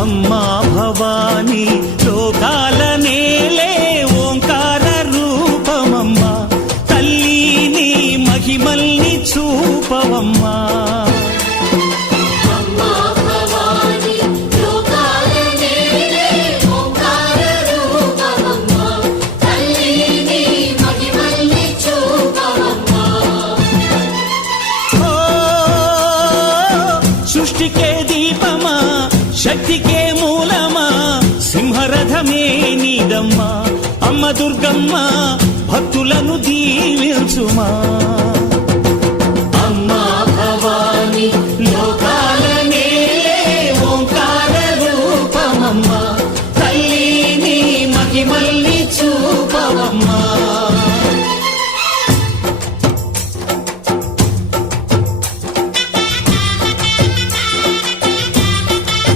అమ్మా భవానీ లోకాల నేలే ఓంకార రూపమమ్మా తల్లి నీ మహిమల్ని చూపవమ్మా సృష్టికే దీపమా శక్తికే మూలమా సింహరథమే నీదమ్మా అమ్మ దుర్గమ్మ భక్తులను దీవించుమా